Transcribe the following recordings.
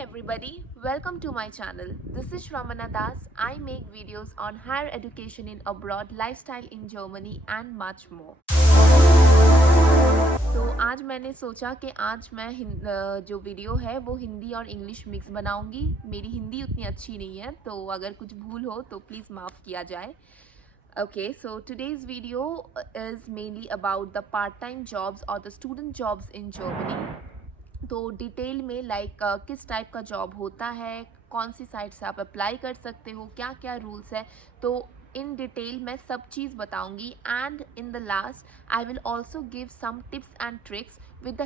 everybody, welcome to my channel. This is Shramana Das. I make videos on higher education in abroad, lifestyle in Germany and much more. तो आज मैंने सोचा कि आज मैं जो वीडियो है वो हिंदी और इंग्लिश मिक्स बनाऊंगी। मेरी हिंदी उतनी अच्छी नहीं है तो अगर कुछ भूल हो तो प्लीज़ माफ़ किया जाए। Okay, so today's video is mainly about the part-time jobs or the student jobs in Germany. तो डिटेल में किस टाइप का जॉब होता है, कौन सी साइट से आप अप्लाई कर सकते हो, क्या क्या रूल्स है, तो इन डिटेल मैं सब चीज़ बताऊंगी। And in the last I will also give some tips and tricks with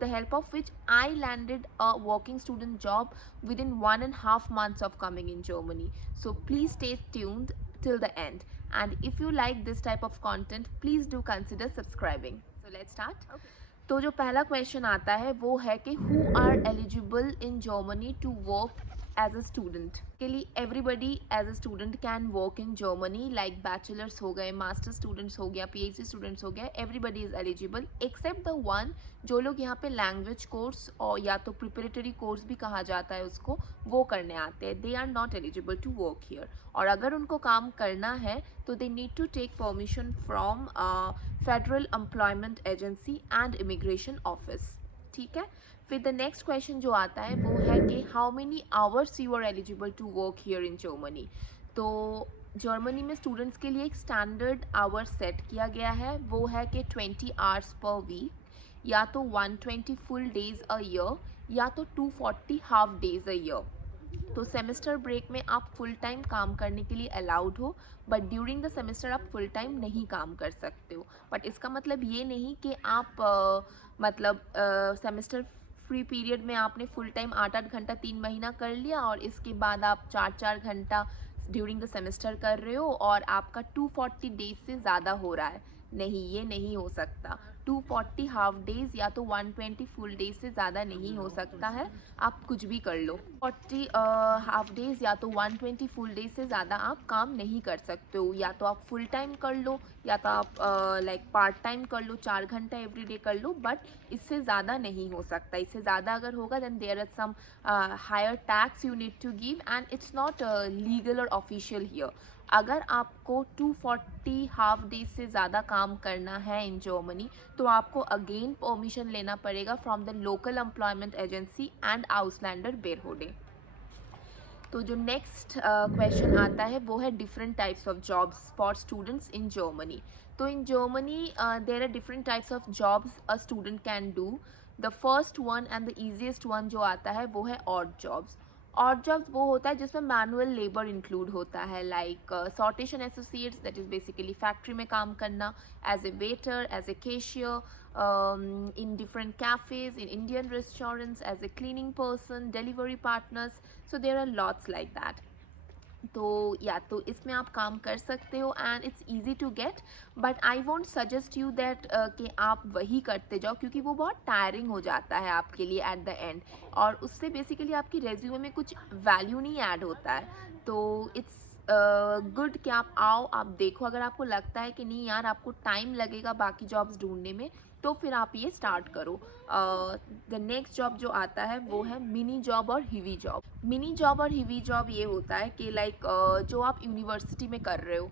the help of which I landed a working student job within 1.5 months of coming in Germany. So please stay tuned till the end, and if you like this type of content, please do consider subscribing. So let's start. Okay. तो जो पहला question आता है वो है कि who are eligible in Germany to work as a student. के लिए everybody as a student can work in Germany, like bachelors हो गए, मास्टर स्टूडेंट्स हो गया, पीएचडी स्टूडेंट्स हो गया, everybody is eligible except the one जो लोग यहाँ पे लैंग्वेज कोर्स और या तो प्रिपरेटरी कोर्स भी कहा जाता है उसको, वो करने आते हैं। They are not eligible to work here. और अगर उनको काम करना है तो they need to take permission from federal employment agency and immigration office. ठीक है। फिर द नेक्स्ट क्वेश्चन जो आता है वो है कि how many hours you are eligible to work here in Germany. तो जर्मनी में स्टूडेंट्स के लिए एक स्टैंडर्ड आवर सेट किया गया है, वो है कि 20 आवर्स पर वीक, या तो 120 फुल डेज अ ईयर, या तो 240 हाफ डेज अ ईयर। तो सेमेस्टर ब्रेक में आप फुल टाइम काम करने के लिए अलाउड हो, बट ड्यूरिंग द सेमेस्टर आप फुल टाइम नहीं काम कर सकते हो। बट इसका मतलब ये नहीं कि आप सेमेस्टर फ्री पीरियड में आपने फुल टाइम 8-8 घंटा 3 महीना कर लिया और इसके बाद आप 4-4 घंटा ड्यूरिंग द सेमेस्टर कर रहे हो और आपका 240 डेज से ज़्यादा हो रहा है। नहीं, ये नहीं हो सकता। 240 हाफ डेज या तो 120 फुल डेज से ज़्यादा नहीं हो सकता है। आप कुछ भी कर लो, 40 हाफ डेज या तो 120 फुल डेज से ज़्यादा आप काम नहीं कर सकते हो। या तो आप फुल टाइम कर लो या तो आप पार्ट टाइम कर लो, 4 घंटा एवरी डे कर लो, बट इससे ज़्यादा नहीं हो सकता। इससे ज़्यादा अगर होगा then there are some higher tax you need to give and it's not legal और ऑफिशियल हियर। अगर आपको 240 हाफ डेज से ज़्यादा काम करना है इन जर्मनी तो आपको अगेन परमिशन लेना पड़ेगा from the local employment agency and आउसलैंडर बेरहोडे। तो जो नेक्स्ट क्वेश्चन आता है वो है different types of jobs for students in Germany. तो in Germany there are different types of jobs a student can do. The first one and the easiest one जो आता है वो है ऑड जॉब्स। ऑड जॉब्स वो होता है जिसमें मैनुअल लेबर इंक्लूड होता है, like sortation associates, that is basically factory में काम करना, as a waiter, as a cashier, in different cafes, in Indian restaurants, as a cleaning person, delivery partners. So there are lots like that. तो या तो इसमें आप काम कर सकते हो and it's easy to get, but I want suggest you that कि आप वही करते जाओ क्योंकि वो बहुत टायरिंग हो जाता है आपके लिए एट द एंड, और उससे बेसिकली आपकी रेज्यूमे में कुछ वैल्यू नहीं ऐड होता है। तो इट्स गुड कि आप आओ, आप देखो, अगर आपको लगता है कि नहीं यार आपको टाइम लगेगा बाकी जॉब्स ढूंढने में तो फिर आप ये स्टार्ट करो। द नेक्स्ट जॉब जो आता है वो है मिनी जॉब और हिवी जॉब। मिनी जॉब और हिवी जॉब ये होता है कि जो आप यूनिवर्सिटी में कर रहे हो,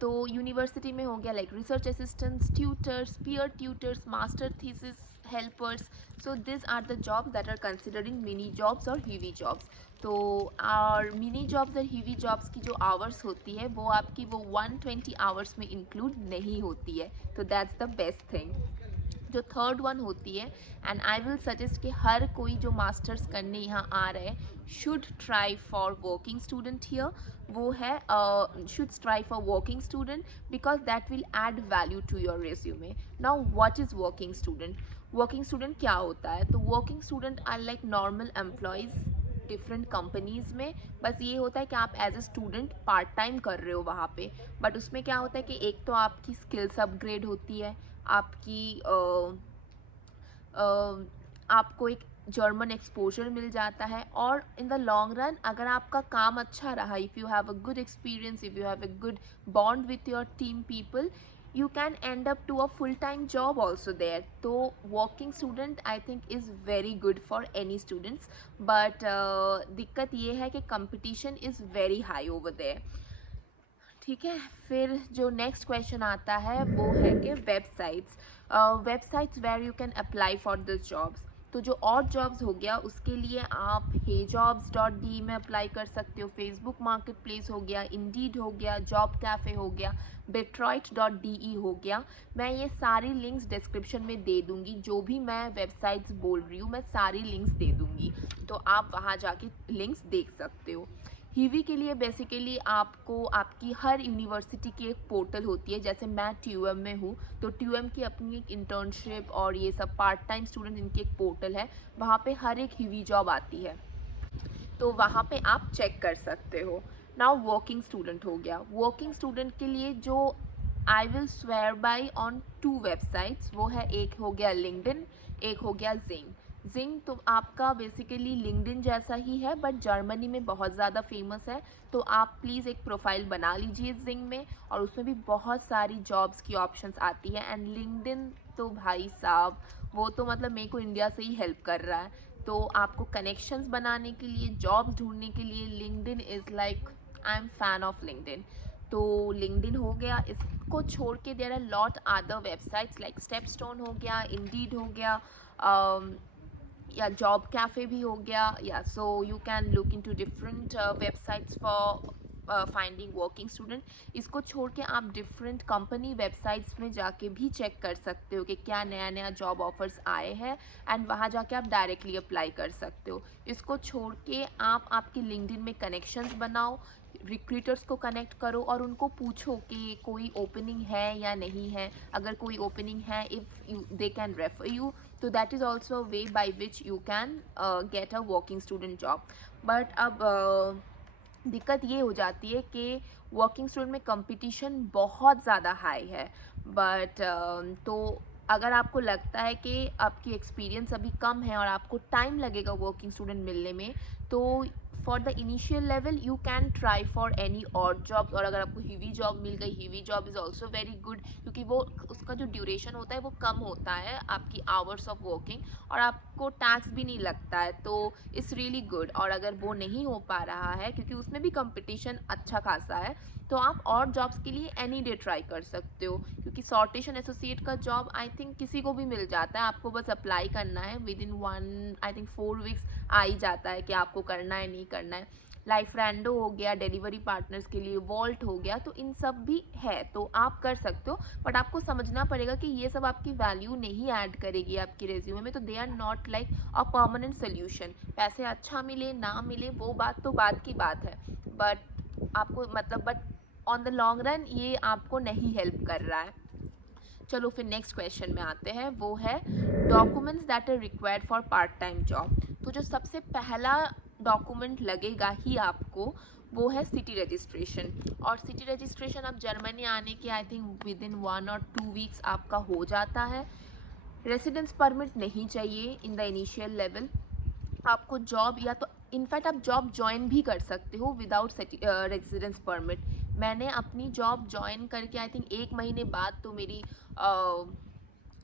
तो यूनिवर्सिटी में हो गया like research assistants, tutors, peer tutors, master thesis helpers. So this are the jobs that are considering mini jobs और हिवी जॉब्स। तो और मिनी जॉब्स और हिवी जॉब्स की जो आवर्स होती है वो आपकी वो 120 आवर्स में इंक्लूड नहीं होती है, तो दैट्स द बेस्ट थिंग। जो थर्ड वन होती है, एंड आई विल सजेस्ट कि हर कोई जो मास्टर्स करने यहाँ आ रहे हैं should try for working student here, वो है should try for working student because that will add value to your resume. Now what is working student? Working student क्या होता है? तो working student are like normal employees different companies में, बस ये होता है कि आप as a student part time कर रहे हो वहाँ पे, बट उसमें क्या होता है कि एक तो आपकी स्किल्स अपग्रेड होती है, आपकी आपको एक जर्मन एक्सपोजर मिल जाता है, और इन द लॉन्ग रन अगर आपका काम अच्छा रहा, if you have a good experience, if you have a good bond with your team people, you can end up to a full-time job also there. तो working student I think is very good for any students, but दिक्कत ये है कि competition is very high over there. ठीक है, फिर जो next question आता है वो है कि websites where you can apply for this jobs. तो जो और जॉब्स हो गया उसके लिए आप heyjobs.de में अप्लाई कर सकते हो, फेसबुक मार्केट प्लेस हो गया, इंडीड हो गया, जॉब कैफ़े हो गया, Detroit.de हो गया। मैं ये सारी लिंक्स डिस्क्रिप्शन में दे दूँगी, जो भी मैं वेबसाइट्स बोल रही हूँ मैं सारी लिंक्स दे दूँगी, तो आप वहाँ जाके लिंक्स देख सकते हो। हीवी के लिए बेसिकली आपको आपकी हर यूनिवर्सिटी की एक पोर्टल होती है, जैसे मैं TUM में हूँ तो TUM की अपनी एक इंटर्नशिप और ये सब पार्ट टाइम स्टूडेंट इनकी एक पोर्टल है, वहाँ पे हर एक हीवी जॉब आती है, तो वहाँ पे आप चेक कर सकते हो। नाउ वर्किंग स्टूडेंट हो गया। वर्किंग स्टूडेंट के लिए जो I will swear by on 2 websites, वो है एक हो गया लिंक्डइन, एक हो गया जिंग तो आपका बेसिकली लिंक्डइन जैसा ही है बट जर्मनी में बहुत ज़्यादा फेमस है, तो आप प्लीज़ एक प्रोफाइल बना लीजिए जिंग में, और उसमें भी बहुत सारी जॉब्स की ऑप्शंस आती है। एंड लिंक्डइन तो भाई साहब वो तो मतलब मेरे को इंडिया से ही हेल्प कर रहा है, तो आपको कनेक्शंस बनाने के लिए, जॉब्स ढूंढने के लिए LinkedIn is like, I am fan of LinkedIn. तो लिंक्डइन हो गया, इसको छोड़ के there are lot other websites like StepStone हो गया, इंडीड हो गया, या जॉब कैफ़े भी हो गया, या so you can look into different websites for finding working student. इसको छोड़ के आप डिफरेंट कंपनी वेबसाइट्स में जाके भी चेक कर सकते हो कि क्या नया नया जॉब ऑफर्स आए हैं, एंड वहाँ जाके आप डायरेक्टली अप्लाई कर सकते हो। इसको छोड़ के आप आपकी लिंक्डइन में कनेक्शंस बनाओ, रिक्रूटर्स को कनेक्ट करो और उनको पूछो कि कोई ओपनिंग है या नहीं है। अगर कोई ओपनिंग है, if you they can refer you, तो that is also a way by which you can get a working student job. But अब दिक्कत ये हो जाती है कि वर्किंग स्टूडेंट में कंपटीशन बहुत ज़्यादा हाई है, बट तो अगर आपको लगता है कि आपकी एक्सपीरियंस अभी कम है और आपको टाइम लगेगा वर्किंग स्टूडेंट मिलने में, तो for the initial level you can try for any और जॉब्स। और अगर आपको हीवी जॉब मिल गई, heavy job is also very good, क्योंकि वो उसका जो ड्यूरेशन होता है वो कम होता है आपकी आवर्स ऑफ वर्किंग, और आपको टैक्स भी नहीं लगता है, तो इट्स रियली गुड। और अगर वो नहीं हो पा रहा है क्योंकि उसमें भी कंपटीशन अच्छा खासा है, तो आप और जॉब्स के लिए एनी डे ट्राई कर सकते हो, क्योंकि सॉर्टेशन एसोसिएट का जॉब आई थिंक किसी को भी मिल जाता है, आपको बस अप्लाई करना है, within 1 I think 4 weeks आ ही जाता है कि आपको करना है नहीं करना है। लाइफरेंडो हो गया डिलीवरी पार्टनर्स के लिए, वॉल्ट हो गया, तो इन सब भी है, तो आप कर सकते हो, बट आपको समझना पड़ेगा कि ये सब आपकी वैल्यू नहीं ऐड करेगी आपकी रेज्यूमे में, तो they are not like a permanent solution. पैसे अच्छा मिले ना मिले वो बात तो बात की बात है, बट आपको मतलब but on the long run ये आपको नहीं हेल्प कर रहा है। चलो फिर नेक्स्ट क्वेश्चन में आते हैं, वो है documents that are required for part time job. तो जो सबसे पहला डॉक्यूमेंट लगेगा ही आपको वो है सिटी रजिस्ट्रेशन, और सिटी रजिस्ट्रेशन अब जर्मनी आने के आई थिंक विद इन 1 और 2 वीक्स आपका हो जाता है। रेसिडेंस परमिट नहीं चाहिए इन द इनिशियल लेवल, आपको जॉब या तो इनफैक्ट आप जॉब ज्वाइन भी कर सकते हो विदाउट रेजिडेंस परमिट। मैंने अपनी जॉब ज्वाइन करके आई थिंक 1 महीने बाद तो मेरी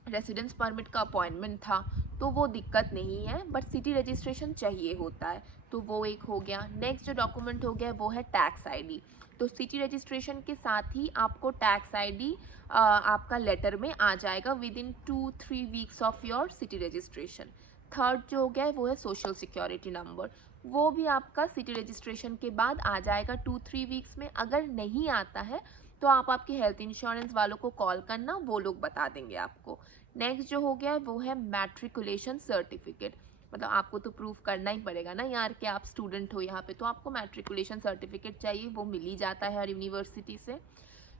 रेसिडेंस परमिट का अपॉइंटमेंट था, तो वो दिक्कत नहीं है, बट सिटी रजिस्ट्रेशन चाहिए होता है, तो वो एक हो गया। नेक्स्ट जो डॉक्यूमेंट हो गया वो है टैक्स आईडी, तो सिटी रजिस्ट्रेशन के साथ ही आपको टैक्स आईडी आपका लेटर में आ जाएगा with in 2-3 weeks of your city registration. Third जो हो गया है वो है सोशल सिक्योरिटी नंबर, वो भी आपका सिटी रजिस्ट्रेशन के बाद आ जाएगा 2-3 वीक्स में। अगर नहीं आता है तो आप आपके हेल्थ इंश्योरेंस वालों को कॉल करना, वो लोग बता देंगे आपको। नेक्स्ट जो हो गया है वो है मैट्रिकुलेशन सर्टिफिकेट, मतलब आपको तो प्रूफ करना ही पड़ेगा ना यार कि आप स्टूडेंट हो यहाँ पे, तो आपको मैट्रिकुलेशन सर्टिफिकेट चाहिए, वो मिल ही जाता है हर यूनिवर्सिटी से।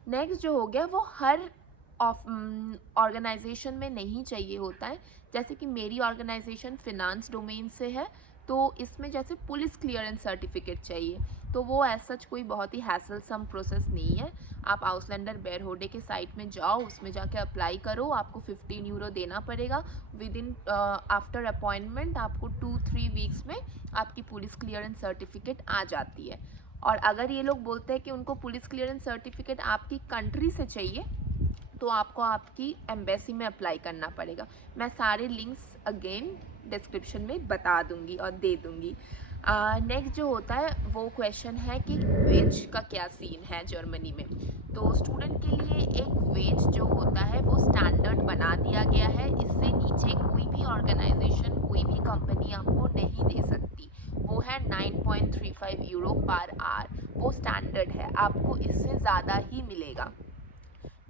नेक्स्ट जो हो गया वो हर ऑर्गेनाइजेशन में नहीं चाहिए होता है, जैसे कि मेरी ऑर्गेनाइजेशन फिनांस डोमेन से है, तो इसमें जैसे पुलिस क्लियरेंस सर्टिफिकेट चाहिए, तो वो एज सच कोई बहुत ही हैसल सम प्रोसेस नहीं है। आप आउसलैंडर बेरहोडे के साइट में जाओ, उसमें जाके अप्लाई करो, आपको 15 यूरो देना पड़ेगा, विद इन आफ्टर अपॉइंटमेंट आपको 2-3 वीक्स में आपकी पुलिस क्लियरेंस सर्टिफिकेट आ जाती है। और अगर ये लोग बोलते हैं कि उनको पुलिस क्लियरेंस सर्टिफिकेट आपकी कंट्री से चाहिए, तो आपको आपकी एम्बेसी में अप्लाई करना पड़ेगा। मैं सारे लिंक्स अगेन डिस्क्रिप्शन में बता दूंगी और दे दूंगी। नेक्स्ट जो होता है वो क्वेश्चन है कि वेज का क्या सीन है जर्मनी में। तो स्टूडेंट के लिए एक वेज जो होता है वो स्टैंडर्ड बना दिया गया है, इससे नीचे कोई भी ऑर्गेनाइजेशन कोई भी कंपनी आपको नहीं दे सकती। वो है 9.35 यूरो पर आवर, वो स्टैंडर्ड है, आपको इससे ज़्यादा ही मिलेगा।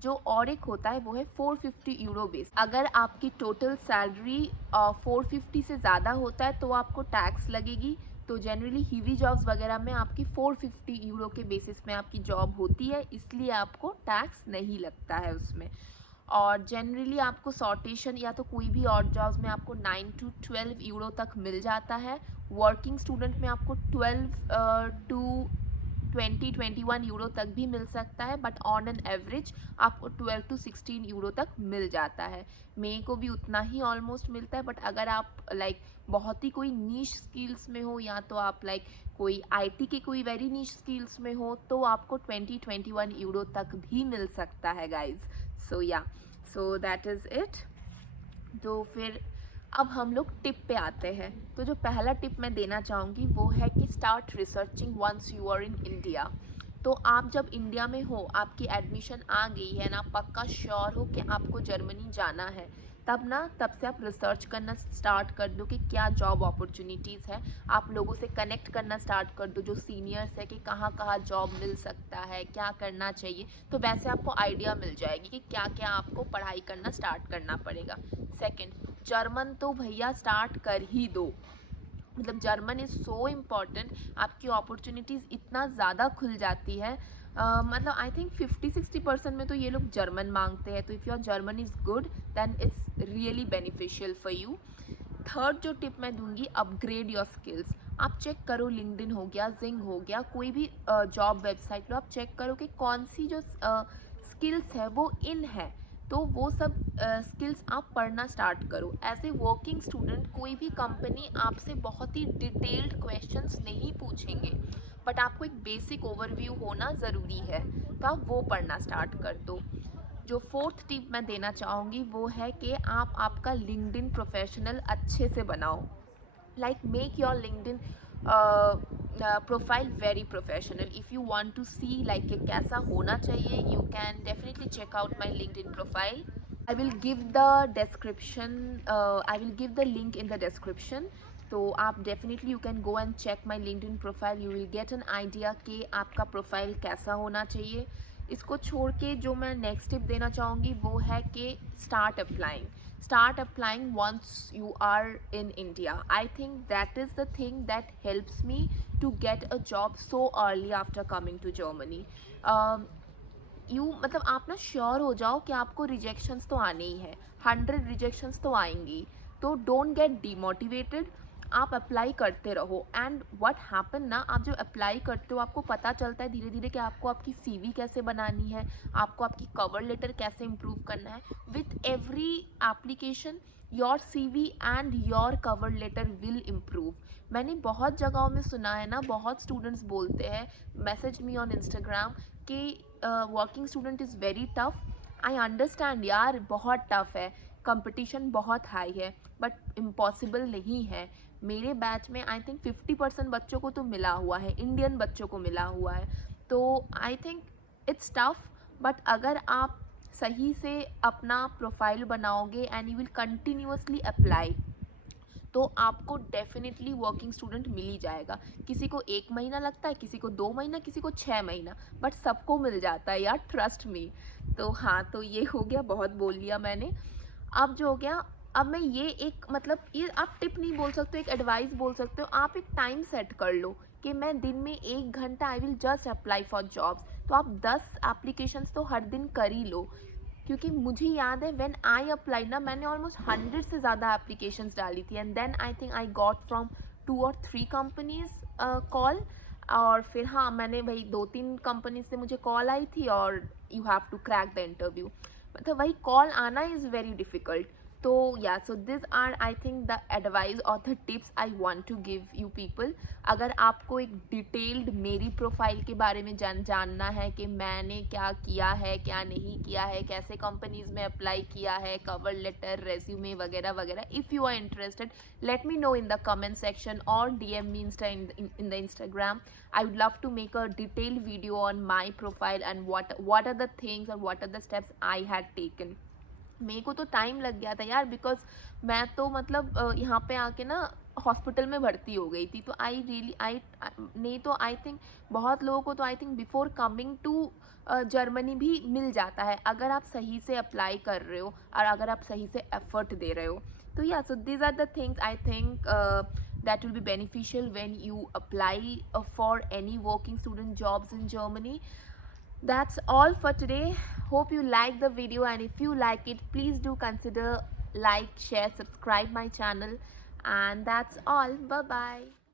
जो और एक होता है वो है 450 यूरो बेस। अगर आपकी टोटल सैलरी 450 से ज़्यादा होता है तो आपको टैक्स लगेगी। तो जनरली हीवी जॉब्स वगैरह में आपकी 450 यूरो के बेसिस में आपकी जॉब होती है, इसलिए आपको टैक्स नहीं लगता है उसमें। और जनरली आपको सॉर्टेशन या तो कोई भी और जॉब्स में आपको 9 to 12 यूरो तक मिल जाता है। वर्किंग स्टूडेंट में आपको 12 टू 20-21 यूरो तक भी मिल सकता है, बट ऑन एन एवरेज आपको 12 to 16 यूरो तक मिल जाता है। मेरे को भी उतना ही ऑलमोस्ट मिलता है, बट अगर आप लाइक बहुत ही कोई नीश स्किल्स में हो या तो आप लाइक कोई आईटी के कोई वेरी नीश स्किल्स में हो तो आपको 20-21 यूरो तक भी मिल सकता है गाइज। सो या, सो दैट इज़ इट। तो फिर अब हम लोग टिप पे आते हैं। तो जो पहला टिप मैं देना चाहूँगी वो है कि start researching once you are in India. तो आप जब इंडिया में हो, आपकी एडमिशन आ गई है ना, पक्का श्योर हो कि आपको जर्मनी जाना है, तब से आप रिसर्च करना स्टार्ट कर दो कि क्या जॉब अपॉर्चुनिटीज़ है। आप लोगों से कनेक्ट करना स्टार्ट कर दो जो सीनियर्स है कि कहाँ कहाँ जॉब मिल सकता है, क्या करना चाहिए। तो वैसे आपको आइडिया मिल जाएगी कि क्या क्या आपको पढ़ाई करना स्टार्ट करना पड़ेगा। सेकंड, जर्मन तो भैया स्टार्ट कर ही दो। मतलब जर्मन इज़ सो इम्पॉर्टेंट, आपकी अपॉर्चुनिटीज़ इतना ज़्यादा खुल जाती है। मतलब आई थिंक 50-60% में तो ये लोग जर्मन मांगते हैं। तो if your German is good then it's really beneficial for you. Third जो टिप मैं दूंगी, अपग्रेड योर स्किल्स। आप चेक करो, लिंक्डइन हो गया, जिंग हो गया, कोई भी जॉब वेबसाइट लो, आप चेक करो कि कौन सी जो स्किल्स है वो इन है। तो वो सब स्किल्स आप पढ़ना स्टार्ट करो। एज ए वर्किंग स्टूडेंट कोई भी कंपनी आपसे बहुत ही डिटेल्ड क्वेश्चंस नहीं पूछेंगे, बट आपको एक बेसिक ओवरव्यू होना ज़रूरी है, तो आप वो पढ़ना स्टार्ट कर दो। जो फोर्थ टिप मैं देना चाहूँगी वो है कि आप आपका लिंक्डइन प्रोफेशनल अच्छे से बनाओ। Like make your LinkedIn profile very professional. If you want to see like कि कैसा होना चाहिए, you can definitely check out my LinkedIn profile. I will give the description, I will give the link in the description. तो आप definitely you can go and check my LinkedIn profile, you will get an idea कि आपका profile कैसा होना चाहिए। इसको छोड़ के जो मैं नेक्स्ट टिप देना चाहूँगी वो है कि start applying once you are in India. I think that is the thing that helps me to get a job so early after coming to Germany. मतलब आप ना श्योर हो जाओ कि आपको रिजेक्शंस तो आने ही हैं, 100 रिजेक्शंस तो आएंगी। तो डोंट गेट डीमोटिवेटेड, आप अप्लाई करते रहो। एंड व्हाट हैपन ना, आप जब अप्लाई करते हो आपको पता चलता है धीरे धीरे कि आपको आपकी सीवी कैसे बनानी है, आपको आपकी कवर लेटर कैसे इम्प्रूव करना है। With every application your CV and your cover letter will improve. मैंने बहुत जगहों में सुना है ना, बहुत स्टूडेंट्स बोलते हैं, मैसेज मी ऑन इंस्टाग्राम कि working student is very tough. I understand यार, बहुत टफ है, कंपटीशन बहुत हाई है, बट इम्पॉसिबल नहीं है। मेरे बैच में आई थिंक 50% बच्चों को तो मिला हुआ है, इंडियन बच्चों को मिला हुआ है। तो I think it's tough, but अगर आप सही से अपना प्रोफाइल बनाओगे and you will continuously apply, तो आपको डेफिनेटली वर्किंग स्टूडेंट मिल ही जाएगा। किसी को 1 महीना लगता है, किसी को 2 महीना, किसी को 6 महीना, बट सबको मिल जाता है यार, ट्रस्ट मी। तो हाँ, तो ये हो गया, बहुत बोल लिया मैंने। अब जो हो गया, अब मैं ये एक मतलब ये आप टिप नहीं बोल सकते, एक एडवाइस बोल सकते हो। आप एक टाइम सेट कर लो कि मैं दिन में 1 घंटा I will just apply for jobs. तो आप 10 एप्लीकेशंस तो हर दिन कर ही लो, क्योंकि मुझे याद है व्हेन आई अप्लाई ना, मैंने ऑलमोस्ट 100 से ज़्यादा एप्लीकेशंस डाली थी, and then I think I got from 2 or 3 companies call. और फिर हाँ, मैंने भाई 2-3 कंपनीज से मुझे कॉल आई थी, और you have to crack the interview. मतलब वही कॉल आना इज़ वेरी डिफ़िकल्ट। तो या so this are I think the advice और the tips I want to give you people. अगर आपको एक डिटेल्ड मेरी प्रोफाइल के बारे में जानना है कि मैंने क्या किया है, क्या नहीं किया है, कैसे कंपनीज में अप्लाई किया है, कवर लेटर, रेज्यूमे वगैरह वगैरह, if you are interested let me know in the comment section or DM me in the Instagram. I would love to make a detailed video on my profile and what are the things or what are the steps I had taken. मेरे को तो time लग गया था यार, because मैं तो मतलब यहाँ पे आके ना हॉस्पिटल में भर्ती हो गई थी. तो आई नहीं तो आई थिंक बहुत लोगों को तो I think before coming to Germany भी मिल जाता है, अगर आप सही से अप्लाई कर रहे हो और अगर आप सही से एफर्ट दे रहे हो. तो या so these are the things I think that will be beneficial when you apply for any working student jobs in Germany. That's all for today. Hope you like the video, and if you like it, please do consider like, share, subscribe my channel, and that's all. Bye bye.